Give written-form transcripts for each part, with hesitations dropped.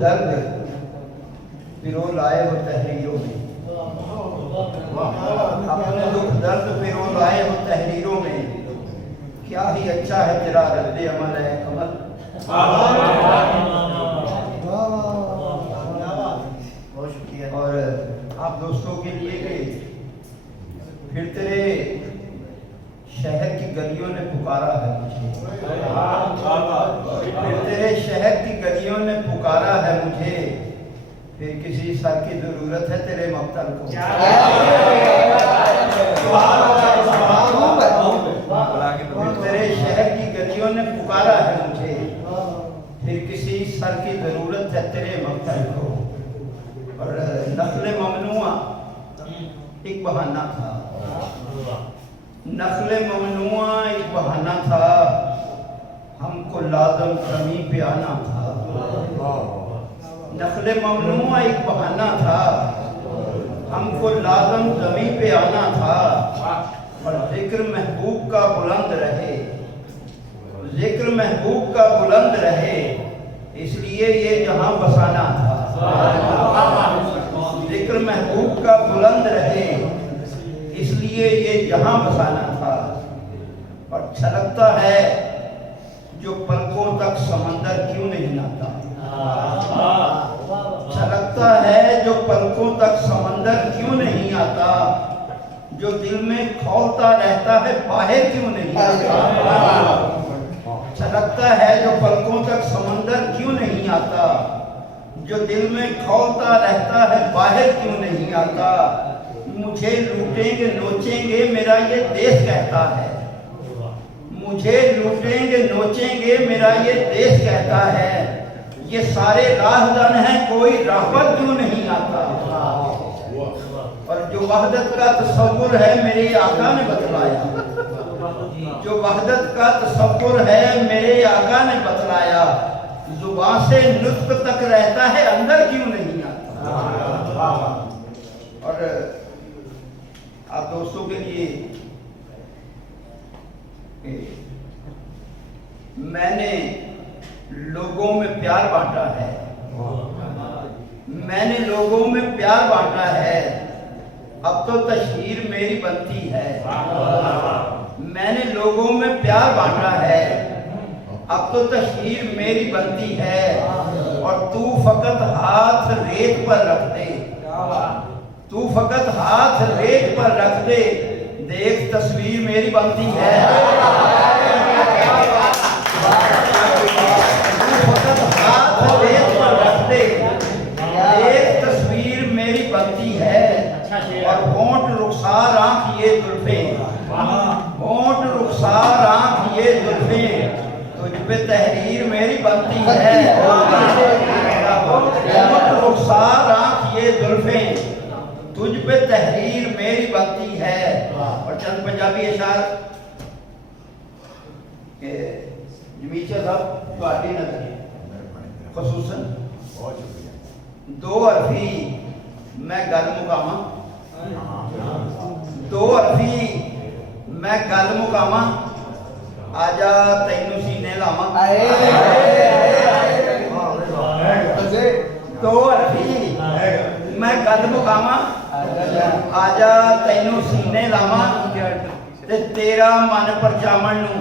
दर्द पिरो लाए हो तहरीरों में, अपने दुख दर्द पिरो लाए हो तहरीरों में, क्या ही अच्छा है तेरा रद्द अमल है कमल। बहुत शुक्रिया। और आप दोस्तों के लिए कि फिर तेरे शहर की गलियों ने पुकारा है मुझे, फिर तेरे शहर की गलियों ने पुकारा है मुझे, फिर किसी सर की जरूरत है तेरे मक्तल को। फिर तेरे शहर की गलियों ने पुकारा है मुझे, फिर किसी सर की जरूरत है तेरे मक्तल को। और नस्ल ममनुआ एक बहाना था, नस्ल ममनुआ एक बहाना था, हमको लाजम कमी पे आना था। नस्ल ममनुआ एक बहाना था, हमको लाजम जमी पे आना था। और जिक्र महबूब का बुलंद रहे, जिक्र महबूब का बुलंद रहे, इसलिए ये जहां बसाना था। जिक्र महबूब का बुलंद रहे, इसलिए ये जहां बसाना था। और छलकता है जो पलकों तक समंदर क्यों नहीं आता, छलकता है जो पलकों तक समंदर क्यों नहीं आता, जो दिल में खौलता रहता है बाहर क्यों नहीं आता। छलकता है जो पलकों तक समंदर क्यों नहीं आता, जो दिल में खौलता रहता है बाहर क्यों नहीं आता। मुझे लूटेंगे नोचेंगे मेरा ये देश कहता है, मुझे लूटेंगे नोचेंगे मेरा ये देश कहता है। ये सारे राहदान हैं कोई राहबर क्यों नहीं आता। और जो वहदत का तसव्वुर है मेरे आका ने बतलाया, जो वहदत का तसव्वुर है मेरे आका ने बतलाया, जुबान से नुत्क तक रहता है अंदर क्यों नहीं आता। और आप दोस्तों के लिए मैंने लोगों में प्यार बांटा है, मैंने लोगों में प्यार बांटा है, अब तो तशहीर मेरी बनती है। मैंने लोगों में प्यार बांटा है, अब तो तशहीर मेरी बनती है। और तू फकत हाथ रेत पर रख दे, तू फकत हाथ रेत पर रख दे, देख तस्वीर मेरी बनती है। तू फकत हाथ रेत पर रख दे, देख तस्वीर मेरी बनती है। और होंठ रुखसार आंख ये जुल्फे, होंठ रुखसार आंख ये जुल्फे, तुझ पे तहरीर मेरी बनती है। होंठ रुखसार आंख ये जुल्फे, तुझ पे तहरीर मेरी बनती है। और चंद पंजाबी अशार जमीशा साहब ਤੁਹਾਡੀ नजर खसूसन दो अरफी मैं गल मुकामा, दो अरफी मैं गल मुकामा, आजा तैनू सीने लावा। दो अरफी मैं गल मुकामा, आजा तैनू सीने लावा, ते तेरा मन परचावण नू,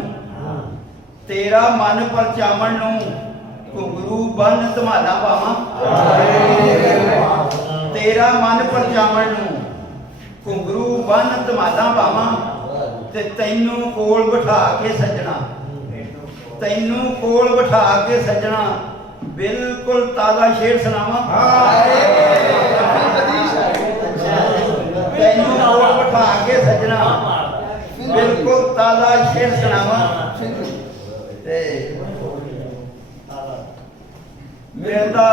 तेरा मन परचावण नू घुंघरू बन धमाला पावा। तेरा मन परचावण नू घुंघरू बन धमाला पावा, ते तैनू कोल बिठा के सजना, तैनू कोल बिठा के सजना, बिल्कुल ताजा शेर सुनावा। तैनू कोल बिठा के सजना, बिल्कुल ताजा शेर सुनावा। मेरा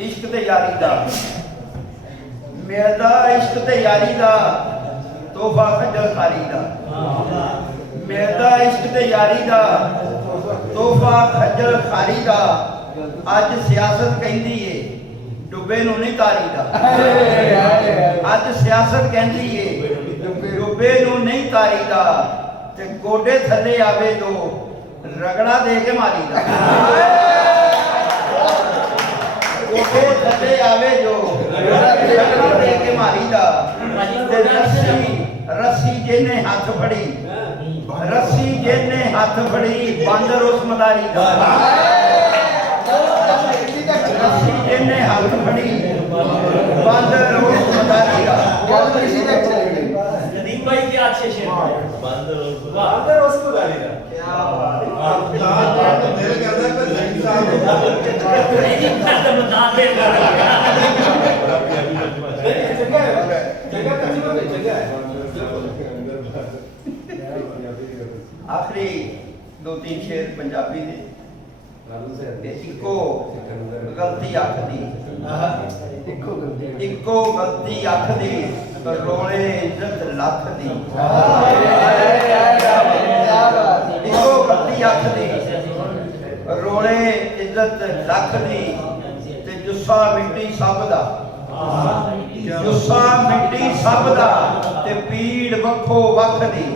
इश्क ते यारी दा, मेरा इश्क ते यारी दा तोहफा खज्जल खारी दा, मेरा इश्क ते यारी दा तोहफा खज्जल खारी दा। अज सियासत कहती है डुबे नू नहीं तारी दा, अज सियासत कहती है डुबे नू नहीं तारी दा, ते गोडे थले आवे दो रगड़ा दे के मारी दा। ਤੇ ਰੱਸੀ ਜਿਹਨੇ ਹੱਥ ਫੜੀ, ਰੱਸੀ ਜਿਹਨੇ ਹੱਥ ਫੜੀ, ਬਾਂਦਰ ਉਸ ਮਦਾਰੀ ਦਾ। ਰੱਸੀ ਜਿਹਨੇ ਹੱਥ ਫੜੀ, ਬਾਂਦਰ ਉਸ ਮਦਾਰੀ ਦਾ। नदीम भाई क्या अच्छे शेर बांदर उसको डालेगा। क्या बात है। मेरे कहता है पर नहीं साहब नहीं करता बता दे आखिरी दो तीन शेर पंजाबी दे इको गलती आखदी, इको गलती आखदी, रोले इज्जत लख दी। इको गलती आखदी, रोले इज्जत लख दी, ते जुस्सा मिट्टी सब दा, जुस्सा मिट्टी सब दा, ते पीड़ वखो वख दी।